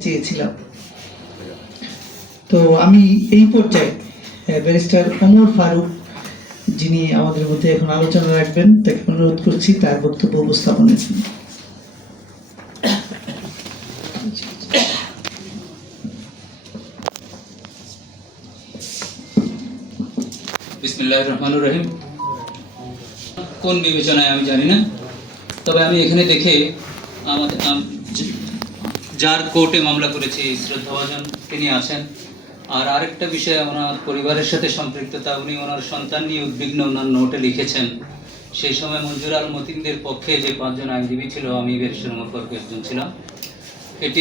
চেয়েছিলাম। তো আমি এই পর্যায়ে ব্যারিস্টার ওমর ফারুক, যিনি আমাদের মধ্যে এখন আলোচনা রাখবেন, তাকে অনুরোধ করছি তার বক্তব্য উপস্থাপনের জন্য। বিসমিল্লাহির রহমানির রহিম। কোন বিবেচনায় আমি জানি না, তবে আমি এখানে দেখে আমাদের যার কোর্টে মামলা করেছি শ্রদ্ধাভাজন তিনি আছেন। আর আরেকটা বিষয়, ওনার পরিবারের সাথে সম্পৃক্ততা, উনি ওনার সন্তান নিয়ে উদ্বিগ্ন ওনার নোটে লিখেছেন। সেই সময় মঞ্জুর আল মতিনদের পক্ষে যে 5 জন আইনজীবী ছিল, আমি ব্যারিস্টার ওমর ফারুক একজন ছিলাম। এটি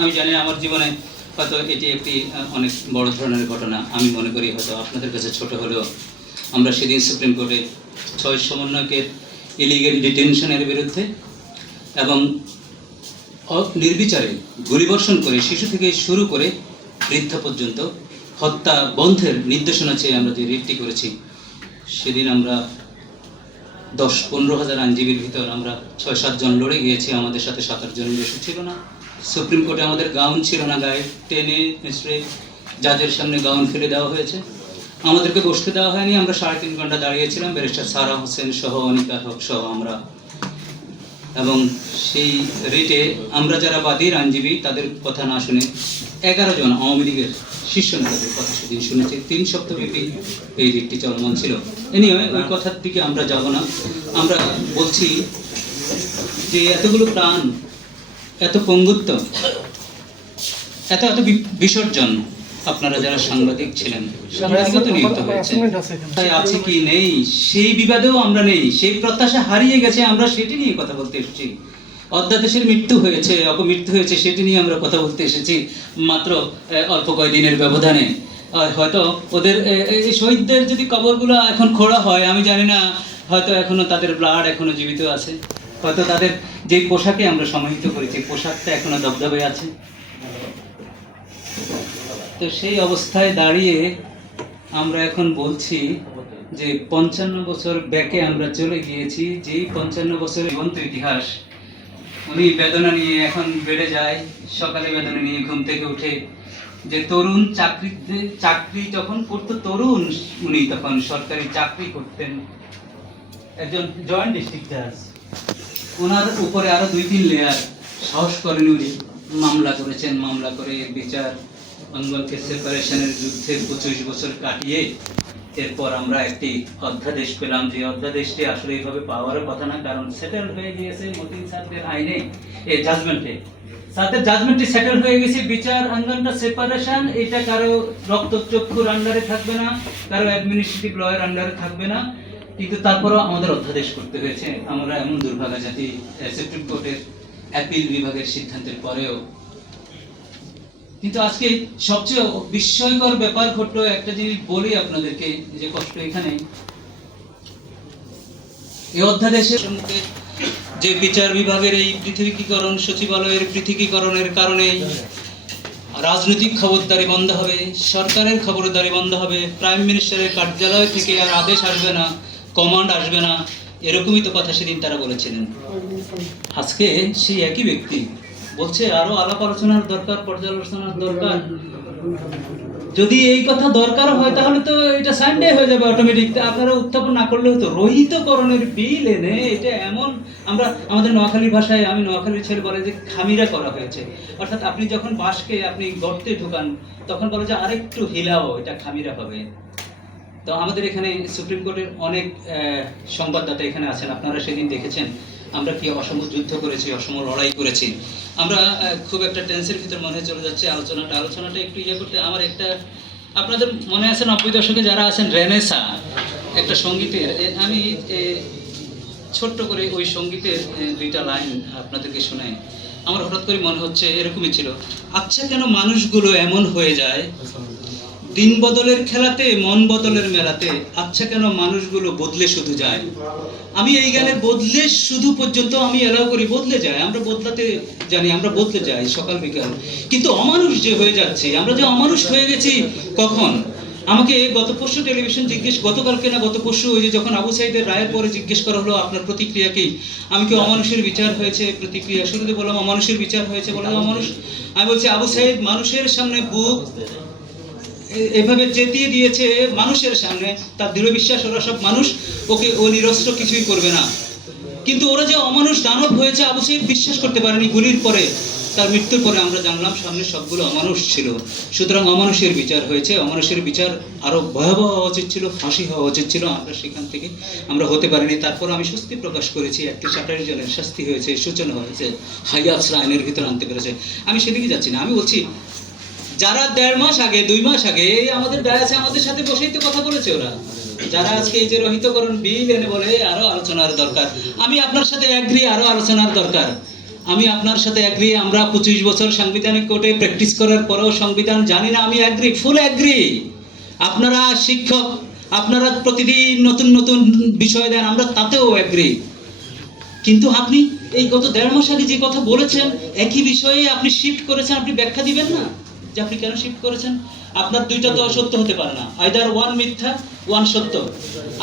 আমি জানি আমার জীবনে হয়তো এটি একটি অনেক বড় ধরনের ঘটনা। আমি মনে করি হয়তো আপনাদের কাছে ছোট হলেও আমরা সেদিন সুপ্রিম কোর্টে 6 সমন্বয়কের ইলিগেল ডিটেনশনের বিরুদ্ধে এবং নির্বিচারে গুলিবর্ষণ করে শিশু থেকে শুরু করে বৃদ্ধ পর্যন্ত হত্যা বন্ধের নির্দেশনা চেয়ে আমরা যে রিটটি করেছি, সেদিন আমরা 10-15 হাজার আইনজীবীর ভিতর আমরা 6-7 জন লড়ে গিয়েছি। আমাদের সাথে 7-8 জনের বেশি ছিল না। সুপ্রিম কোর্টে আমাদের গাউন ছিল না, গায়ে টেনে মিস্ত্রে জাজের সামনে গাউন ফেলে দেওয়া হয়েছে, আমাদেরকে বসতে দেওয়া হয়নি। আমরা 3.5 ঘন্টা দাঁড়িয়েছিলাম, ব্যারিস্টার সারা হোসেন সহ, অনিকা হক সহ আমরা। এবং সেই রিটে আমরা যারা বাদীর আইনজীবী তাদের কথা না শুনে 11 জন আওয়ামী লীগের শীর্ষ নেতাদের কথা সেদিন শুনেছি। 3 সপ্তাহব্যাপী এই রিটটি চলমান ছিল। এনিওয়ে, ওই কথার দিকে আমরা যাব না। আমরা বলছি যে এতগুলো প্রাণ, এত পঙ্গুত্ব, এত বিসর্জন, আপনারা যারা সাংবাদিক ছিলেন, সাংবাদিকতা নিযুক্ত হয়েছে, আছে কি নেই সেই বিবাদেও আমরা নেই, সেই প্রত্যাশা হারিয়ে গেছে, আমরা সেটি নিয়ে কথা বলতে এসেছি। অধ্যাদেশের মৃত্যু হয়েছে, অপমৃত্যু হয়েছে, সেটি নিয়ে আমরা কথা বলতে এসেছি মাত্র অল্প কয়েকদিনের ব্যবধানে। হয়তো ওদের এই শহীদদের যদি কবরগুলো এখন খোঁড়া হয়, আমি জানি না, হয়তো এখনো তাদের ব্লাড এখনো জীবিত আছে, হয়তো তাদের যে পোশাকে আমরা সমাহিত করেছি পোশাকটা এখনো দবদবে আছে। তো সেই অবস্থায় দাঁড়িয়ে আমরা এখন বলছি যে 55 বছর ব্যাকে আমরা চলে গিয়েছি। যেই 55 বছরের জীবন্ত ইতিহাস, উনি বেদনা নিয়ে এখন বেড়ে যায়, সকালে বেদনা নিয়ে ঘুম থেকে উঠে, যে তরুণ চাকরি যখন করতো তরুণ, উনি তখন সরকারি চাকরি করতেন, একজন জয়েন্ট ডিস্ট্রিক্ট জাজ, ওনার উপরে আরো 2-3 লেয়ার, সাহস করেন উনি, মামলা করেছেন। মামলা করে বিচার অঙ্গনকে সেপারেশনের যুদ্ধে 25 বছর কাটিয়ে এরপর আমরা একটি অধ্যাদেশ পেলাম, যে অধ্যাদেশটি আসলে এইভাবে পাওয়ারও কথা না, কারণ সেটেল হয়ে গিয়েছে মতিন স্যারদের আইনে, এই জাজমেন্টে স্যারদের জাজমেন্টটি সেটেল হয়ে গেছে। বিচার অঙ্গনটা সেপারেশন, এটা কারো রক্তচক্ষুর আন্ডারে থাকবে না, কারো অ্যাডমিনিস্ট্রেটিভ লয়ের আন্ডারে থাকবে না। কিন্তু তারপরও আমাদের অধ্যাদেশ করতে হয়েছে। আমরা এমন দুর্ভাগা জাতি, সুপ্রিম কোর্টের অ্যাপিল বিভাগের সিদ্ধান্তের পরেও। কিন্তু আজকে সবচেয়ে বিস্ময়কর ব্যাপার ঘটলো, একটা জিনিস বলি আপনাদেরকে, যে কষ্ট এখানে এই অধ্যাদেশের মধ্যে যে বিচার বিভাগের এই পৃথকীকরণ, সচিবালয়ের পৃথকীকরণের কারণে রাজনৈতিক খবরদারি বন্ধ হবে, সরকারের খবরদারি বন্ধ হবে, প্রাইম মিনিস্টারের কার্যালয় থেকে আর আদেশ আসবে না, কমান্ড আসবে না, এরকমই তো কথা সেদিন তারা বলেছিলেন। আজকে সেই একই ব্যক্তি বলছে আরো আলাপ আলোচনার দরকার, পর্যালোচনার দরকার। যদি এই কথা দরকার হয় তাহলে তো এটা সানডে হয়ে যাবে অটোমেটিক। আপনারা উত্থাপন না করলেও তো রহিতকরণের বিল এনে এটা এমন, আমরা আমাদের নোয়াখালীর ভাষায়, আমি নোয়াখালীর ছেলে বলে যে খামিরা করা হয়েছে। অর্থাৎ আপনি যখন বাঁশকে আপনি গর্তে ঢুকান তখন বলে যে আরেকটু হিলাও, এটা খামিরা হবে। তো আমাদের এখানে সুপ্রিম কোর্টের অনেক সংবাদদাতা এখানে আছেন, আপনারা সেদিন দেখেছেন আমরা কি অসম যুদ্ধ করেছি, অসম লড়াই করেছি। আমরা খুব একটা টেন্সের ভিতর মনে চলে যাচ্ছে আলোচনাটা একটু করতে। আমার একটা, আপনাদের মনে আছে 90 দশকে যারা আছেন, রেনেসা একটা সঙ্গীতের, আমি ছোট্ট করে ওই সঙ্গীতের 2টা লাইন আপনাদেরকে শোনাই। আমার হঠাৎ করে মনে হচ্ছে এরকমই ছিল, আচ্ছা কেন মানুষগুলো এমন হয়ে যায়, দিন বদলের খেলাতে মন বদলের মেলাতে, আচ্ছা কেন মানুষগুলো বদলে শুধু যায়। আমি এই গানে বদলে শুধু পর্যন্ত আমি এলাও করি, বদলে যায়, আমরা বদলাতে জানি, আমরা বদলে যাই সকাল বিকাল, কিন্তু অমানুষ যে হয়ে যাচ্ছে, আমরা যে অমানুষ হয়ে গেছি কখন, আমাকে গত পরশু টেলিভিশন গতকালকে না গত পরশু ওই যে যখন আবু সাইদের রায়ের পরে জিজ্ঞেস করা হলো আপনার প্রতিক্রিয়া কি, আমি কি অমানুষের বিচার হয়েছে প্রতিক্রিয়া, শুরুতে বললাম অমানুষের বিচার হয়েছে, বললাম অমানুষ। আমি বলছি আবু সাইদ মানুষের সামনে বুক এভাবে চেতিয়ে দিয়েছে, মানুষের সামনে, তার দৃঢ় বিশ্বাস ওরা সব মানুষ, ওকে ও নিরস্ত্র কিছুই করবে না। কিন্তু ওরা যে অমানুষ দানব হয়েছে আবু সাইদ বিশ্বাস করতে পারেনি। গুলির পরে, তার মৃত্যুর পরে আমরা জানলাম সামনে সবগুলো অমানুষ ছিল। সুতরাং অমানুষের বিচার হয়েছে, অমানুষের বিচার আরো ভয়াবহ হওয়া উচিত ছিল, ফাঁসি হওয়া উচিত ছিল। আমরা সেখান থেকে আমরা হতে পারিনি। তারপর আমি স্বস্তি প্রকাশ করেছি, 148 জনের শাস্তি হয়েছে, সূচনা হয়েছে, হাইয়াসরা আইনের ভিতরে আনতে পেরেছে। আমি সেদিকে যাচ্ছি না, আমি বলছি যারা 1.5 মাস আগে 2 মাস আগে এই আমাদের ডায়াসে আমাদের সাথে বসেই তো কথা বলেছে ওরা, যারা আজকে এই যে রহিতকরণ বিল এনে বলে আরো আলোচনার দরকার, আমি আপনার সাথে এগ্রি, আরো আলোচনার দরকার। আমি আপনার সাথে এগ্রি। আমরা 25 বছর সাংবিধানিক কোর্টে প্র্যাকটিস করার পরেও সংবিধান জানি না, আমি এগ্রি, ফুল এগ্রি। আপনারা শিক্ষক, আপনারা প্রতিদিন নতুন নতুন বিষয় দেন, আমরা তাতেও এগ্রি। কিন্তু আপনি এই গত 1.5 মাস আগে যে কথা বলেছেন, একই বিষয়ে আপনি শিফট করেছেন, আপনি ব্যাখ্যা দিবেন না যে আপনি কেন শিফট করেছেন? আপনার দুইটা তো অসত্য হতে পারে না, আইদার ওয়ান মিথ্যা ওয়ান সত্য।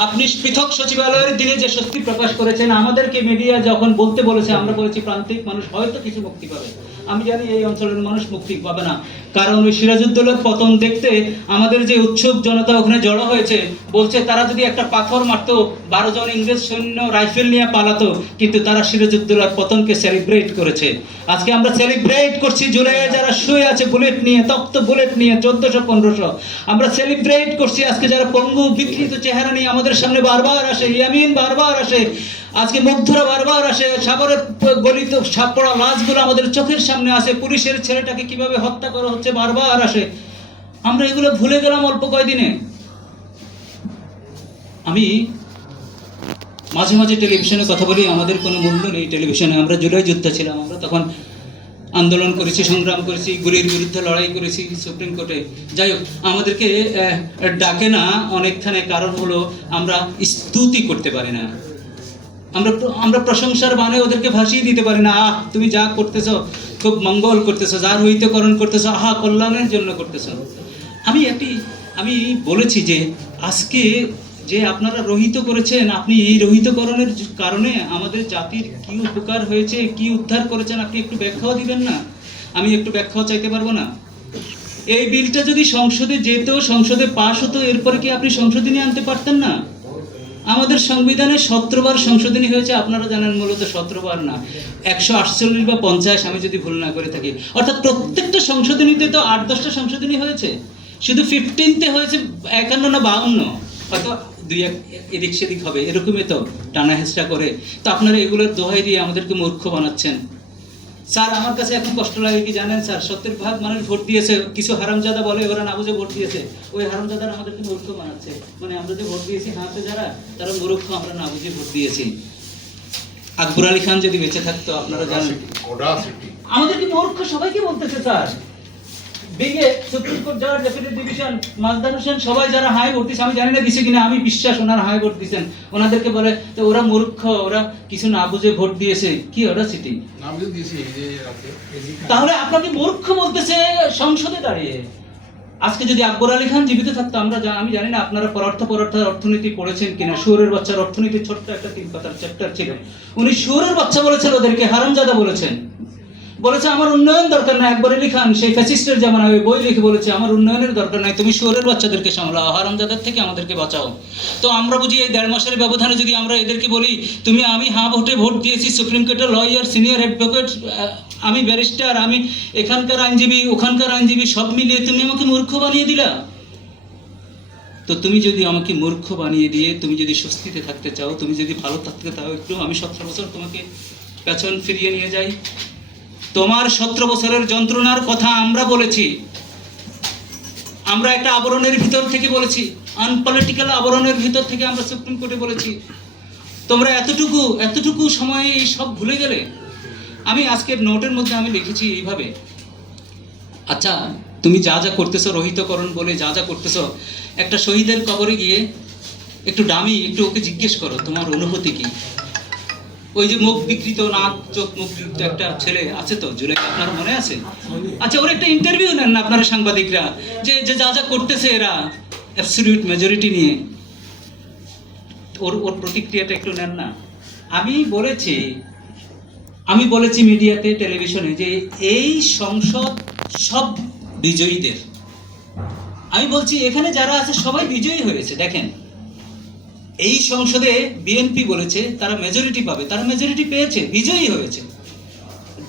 আপনি পৃথক সচিবালয়ের দিনে যে স্বস্তি প্রকাশ করেছেন, আমাদেরকে মিডিয়া যখন বলতে বলেছে, আমরা বলেছি প্রান্তিক মানুষ হয়তো কিছু মুক্তি পাবে। আমি জানি এই অঞ্চলের মানুষ মুক্তি পাবে না, কারণ ওই সিরাজউদ্দৌলার পতন দেখতে আমাদের যে উৎসুক জনতা ওখানে জড়ো হয়েছে, বলছে তারা যদি একটা পাথর মারতো 12 জন ইংরেজ সৈন্য রাইফেল নিয়ে পালাতো, কিন্তু তারা সিরাজউদ্দৌলার পতনকে সেলিব্রেট করেছে। আজকে আমরা সেলিব্রেট করছি জুলাইয়ে যারা শুয়ে আছে বুলেট নিয়ে, তপ্ত বুলেট নিয়ে 1400-1500, আমরা সেলিব্রেট করছি আজকে যারা পঙ্গু বিকৃত চেহারা নিয়ে আমাদের সামনে বারবার আসে, ইয়ামিন বারবার আসে, আজকে মুগ্ধরা বারবার আসে, সাগরের গলিত সাপ পড়া লাশগুলো আমাদের চোখের সামনে আসে, পুলিশের ছেলেটাকে কিভাবে হত্যা করা হচ্ছে বারবার আসে। আমরা এগুলো ভুলে গেলাম অল্প কয়দিনে। আমি মাঝে মাঝে টেলিভিশনে কথা বলি, আমাদের কোনো মূল্য নেই টেলিভিশনে। আমরা জুলাই যোদ্ধা ছিলাম, আমরা তখন আন্দোলন করেছি, সংগ্রাম করেছি, গুলির বিরুদ্ধে লড়াই করেছি সুপ্রিম কোর্টে। যাই হোক, আমাদেরকে ডাকে না অনেকখানে কারণ হলো আমরা স্তুতি করতে পারি না, আমরা প্রশংসার বানে ওদেরকে ভাসিয়ে দিতে পারি না। আহ তুমি যা করতেছো খুব মঙ্গল করতেছো, যার রহিতকরণ করতেছো, আহা কল্যাণের জন্য করতেছো। আমি বলেছি যে আজকে যে আপনারা রহিত করেছেন, আপনি এই রহিতকরণের কারণে আমাদের জাতির কি উপকার হয়েছে, কি উদ্ধার করেছেন, আপনি একটু ব্যাখ্যাও দিবেন না? আমি একটু ব্যাখ্যাও চাইতে পারবো না? এই বিলটা যদি সংসদে যেত, সংসদে পাশ হতো, এরপরে কি আপনি সংশোধনী আনতে পারতেন না? আমাদের সংবিধানে 17 বার সংশোধনী হয়েছে, আপনারা জানেন মূলত 17 বার না, 148 বা 50 আমি যদি ভুল না করে থাকি। অর্থাৎ প্রত্যেকটা সংশোধনীতে তো 8-10টা সংশোধনী হয়েছে, শুধু 15তে হয়েছে 51 না 52, হয়তো 2-1 এদিক সেদিক হবে, এরকমই তো টানা হেঁচড়া করে। তো আপনারা এগুলোর দোহাই দিয়ে আমাদেরকে মূর্খ বানাচ্ছেন। স্যার আমার কাছে এখন কষ্ট লাগে কি জানেন স্যার, 70% মানুষ ভোট দিয়েছে, কিছু হারামজাদা বলে ওরা না বুঝে ভোট দিয়েছে, ওই হারামজাদারা আমাদেরকে মূর্খ বানাচ্ছে। মানে আমরা যে ভোট দিয়েছি হাতে যারা, তারা মূর্খ, আমরা না বুঝে ভোট দিয়েছি। আকবর আলী খান যদি বেঁচে থাকতো, আপনারা জানেন আমাদেরকে মূর্খ সবাইকে বলতেছে স্যার। বিগে সুপ্রিম কোর্ট যারা ডেপুটি ডিভিশন মাজদার হোসেন সবাই যারা হাই ভোট দিচ্ছে, আমি জানি না দিছে কিনা, আমি বিশ্বাস ওনারা হাই ভোট দিচ্ছেন, ওনাদেরকে বলে তো ওরা মূর্খ, ওরা কিছু না বুঝে ভোট দিয়েছে। কি ওরা সিটি তাহলে আপনাকে মূর্খ বলতেছে সংসদে দাঁড়িয়ে। আজকে যদি আকবর আলী খান জীবিত থাকতো, আমি জানি না আপনারা অর্থনীতি পড়েছেন কিনা, শুয়োরের বাচ্চার অর্থনীতি ছোট্ট একটা 3 পাতার চ্যাপ্টার ছিল, উনি শুয়োরের বাচ্চা বলেছেন, ওদেরকে হারামজাদা বলেছেন, বলেছে আমার উন্নয়ন দরকার নাই। আকবর আলী খান সেই ফ্যাসিস্টের জামানায় ওই বই লিখে বলেছে আমার উন্নয়নের দরকার নাই, তুমি শুয়োরের বাচ্চাদেরকে সামলাও, হারামজাদার থেকে আমাদেরকে বাঁচাও। তো আমরা বুঝি এই 1.5 মাসের ব্যবধানে যদি আমরা এদেরকে বলি আমি ভোটে ভোট দিয়েছি, সুপ্রিম কোর্টের লয়ার, সিনিয়র অ্যাডভোকেট, আমি ব্যারিস্টার, আমি এখানকার আইনজীবী, ওখানকার আইনজীবী, সব মিলিয়ে তুমি আমাকে মূর্খ বানিয়ে দিলা। তো তুমি যদি আমাকে মূর্খ বানিয়ে দিয়ে তুমি যদি স্বস্তিতে থাকতে চাও, তুমি যদি ভালো থাকতে চাও একটু, আমি 17 বছর তোমাকে পেছন ফিরিয়ে নিয়ে যাই। তোমার 17 বছরের যন্ত্রণার কথা আমরা বলেছি, আমরা একটা আবরণের ভিতর থেকে বলেছি, আনপলিটিক্যাল আবরণের ভিতর থেকে আমরা সুপ্রিম কোর্টে বলেছি। তোমরা এতটুকু সময়ে এই সব ভুলে গেলে। আমি আজকের নোটের মধ্যে আমি লিখেছি এইভাবে, আচ্ছা তুমি যা যা করতেছো রহিতকরণ বলে যা যা করতেছো, একটা শহীদের কবরে গিয়ে একটু ওকে জিজ্ঞেস করো তোমার অনুভূতি কি। ওই যে মুখ বিকৃত, নাক চোখ মুখ বিকৃত একটা ছেলে আছে তো জুলাই, আপনার মনে আছে? আচ্ছা ওর একটা ইন্টারভিউ নেন না আপনারা সাংবাদিকরা, যে যা যা করতেছে এরা, অ্যাবসলিউট মেজরিটি নিয়ে, ওর ওর প্রতিক্রিয়াটা একটু নেন না। আমি বলেছি মিডিয়াতে, টেলিভিশনে, যে এই সংসদ সব বিজয়ীদের। আমি বলছি এখানে যারা আছে সবাই বিজয়ী হয়েছে। দেখেন, এই সংসদে বিএনপি বলেছে তারা মেজরিটি পাবে, তারা মেজরিটি পেয়েছে, বিজয়ী হয়েছে।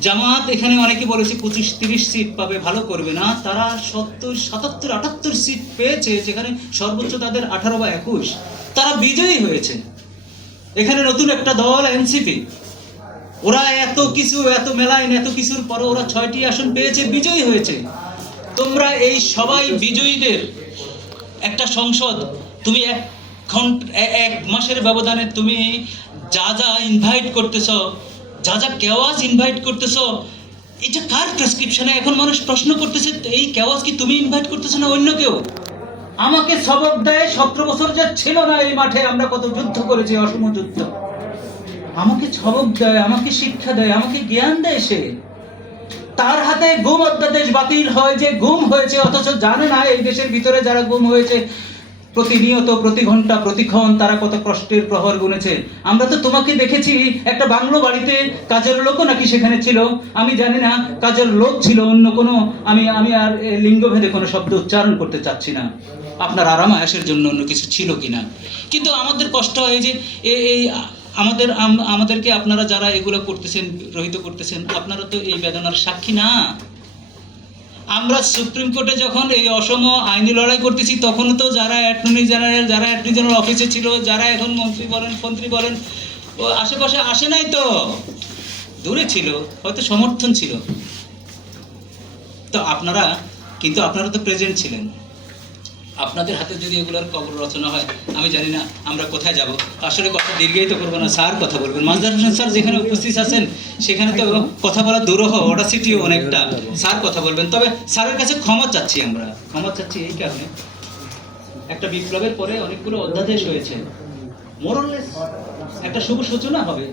জামাত এখানে অনেকে বলেছে 25-30 সিট পাবে, ভালো করবে না, তারা 70, 77, 78 সিট পেয়েছে, যেখানে সর্বোচ্চ তাদের 18 বা 21, তারা বিজয়ী হয়েছে। এখানে নতুন একটা দল এনসিপি, ওরা এত মেলাইন, এত কিছুর পরে ওরা 6টি আসন পেয়েছে, বিজয়ী হয়েছে। তোমরা এই সবাই বিজয়ীদের একটা সংসদ, তুমি এক মাসের ব্যবধানে তুমি যা ইনভাইট করতেছ, যা কেওয়াজ ইনভাইট করতেছ, এটা কার প্রেসক্রিপশনে? এখন মানুষ প্রশ্ন করতেছে, এই কেওয়াজ কি তুমি ইনভাইট করতেছ না অন্য কেউ? আমাকে সবক দেয়, 17 বছর যে ছিল না এই মাঠে, আমরা কত যুদ্ধ করেছি, অসম যুদ্ধ। আমাকে সবক দেয়, আমাকে শিক্ষা দেয়, আমাকে জ্ঞান দেয়। সে তার হাতে গুম অধ্যাদেশ বাতিল হয়, যে গুম হয়েছে, অথচ জানে না এই দেশের ভিতরে যারা গুম হয়েছে প্রতিনিয়ত, প্রতি ঘন্টা, প্রতিক্ষণ তারা কত কষ্টের প্রহর গুনেছে। আমরা তো তোমাকে দেখেছি একটা বাংলো বাড়িতে, কাজের লোকও নাকি সেখানে ছিল, আমি জানি না কাজের লোক ছিল অন্য কোনো, আমি আর লিঙ্গভেদে কোনো শব্দ উচ্চারণ করতে চাচ্ছি না, আপনার আরাম আয়াসের জন্য অন্য কিছু ছিল কিনা। কিন্তু আমাদের কষ্ট হয় যে এই আমাদেরকে আপনারা যারা এগুলো করতেছেন, রহিত করতেছেন, আপনারা তো এই বেদনার সাক্ষী না। আমরা সুপ্রিম কোর্টে যখন এই অসম আইনি লড়াই করতেছি, তখন তো যারা অ্যাটর্নি জেনারেল অফিসে ছিল, যারা এখন মন্ত্রী বলেন, ও আশেপাশে আসে নাই, তো দূরে ছিল, হয়তো সমর্থন ছিল। তো আপনারা তো প্রেজেন্ট ছিলেন। আপনাদের হাতে যদি এগুলোর কবর রচনা হয়, আমি জানি না আমরা কোথায় যাব। আসলে কথা দীর্ঘায়িত করবো না, স্যার কথা বলবেন। মাজদার হোসেন স্যার যেখানে উপস্থিত আছেন, সেখানে তো কথা বলা দুরূহ, অডাসিটিও অনেকটা। স্যার কথা বলবেন, তবে স্যারের কাছে ক্ষমা চাচ্ছি। আমরা ক্ষমা চাচ্ছি এই কারণে, একটা বিপ্লবের পরে অনেকগুলো অধ্যাদেশ হয়েছে, মোরাললেস একটা শুভ সূচনা হবে,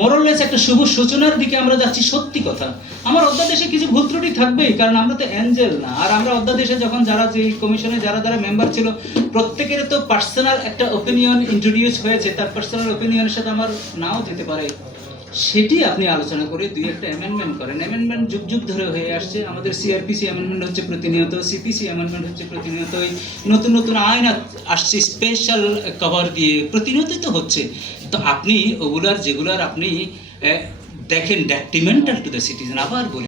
মোরাললেস একটা শুভ সূচনার দিকে আমরা যাচ্ছি। সত্যি কথা, আমার অধ্যাদেশে কিছু ভুল ত্রুটি থাকবেই, কারণ আমরা তো অ্যাঞ্জেল না। আর আমরা অধ্যাদেশে যখন যে কমিশনে যারা মেম্বার ছিল, প্রত্যেকের তো পার্সোনাল একটা ওপিনিয়ন ইন্ট্রোডিউস হয়েছে, তার পার্সোনাল ওপিনিয়নের সাথে আমার নাও যেতে পারে। সেটি আপনি আলোচনা করে 2-1টা অ্যামেন্ডমেন্ট করেন। অ্যামেন্ডমেন্ট যুগ ধরে হয়ে আসছে। আমাদের সিআরপিসি অ্যামেন্ডমেন্ট হচ্ছে প্রতিনিয়ত, সিপিসি অ্যামেন্ডমেন্ট হচ্ছে প্রতিনিয়ত, নতুন আইন আসছে স্পেশাল কভার দিয়ে, প্রতিনিয়তই তো হচ্ছে। তো আপনি যেগুলার আপনি দেখেন ডেট্রিমেন্টাল টু দ্য সিটিজেন, আবার বলি